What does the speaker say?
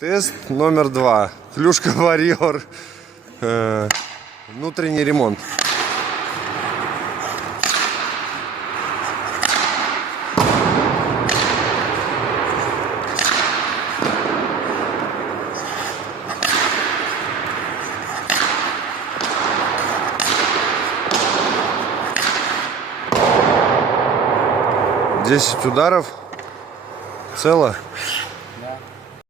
Тест номер 2. Клюшка Warrior. Внутренний ремонт. Десять ударов. Цело.